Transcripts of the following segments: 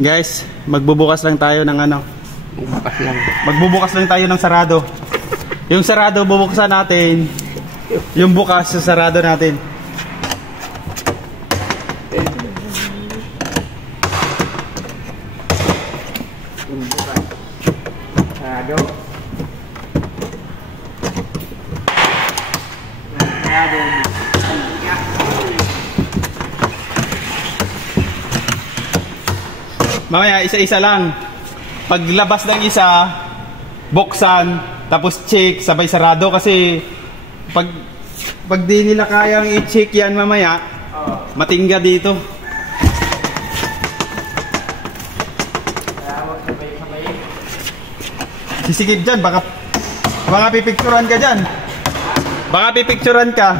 Guys, magbubukas lang tayo ng ano. Magbubukas lang tayo ng sarado. Yung sarado bubuksan natin. Yung bukas sa sarado natin. Sarado. Mamaya isa-isa lang. Paglabas ng isa, buksan, tapos check, sabay sarado kasi pag di nila kayang i-check yan mamaya, matingga dito. Sisigid dyan, baka pipicturan ka dyan. Baka pipicturan ka.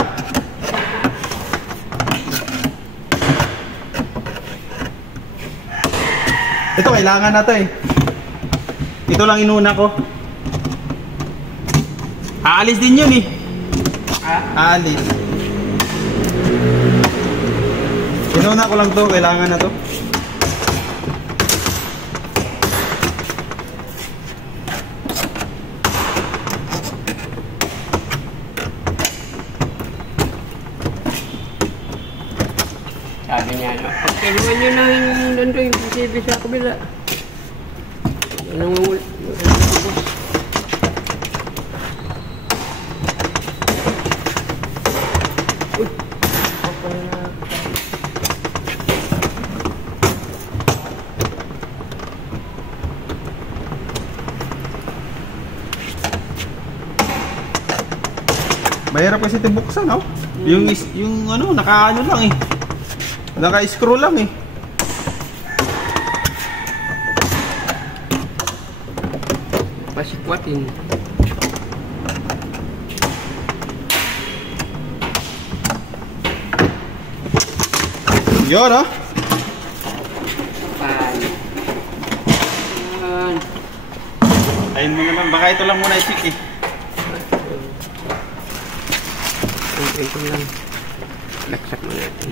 Ito kailangan na to eh. Ito lang inuna ko. Aalis din yun eh. Aalis. Inuna ko lang to, kailangan na to. Sabi niya, no? Pag kinuha nyo na yung nandun yung PCB sa kabila. Anong ulit? Uy! Okay na. Mahirap kasi ito buksan, no? Yung ano, naka-ano lang eh. Naka-screw lang eh. Pasikwatin. Yun, no? Ayun mo na lang. Baka ito lang muna i-check eh. Ito lang. Laksak mo natin.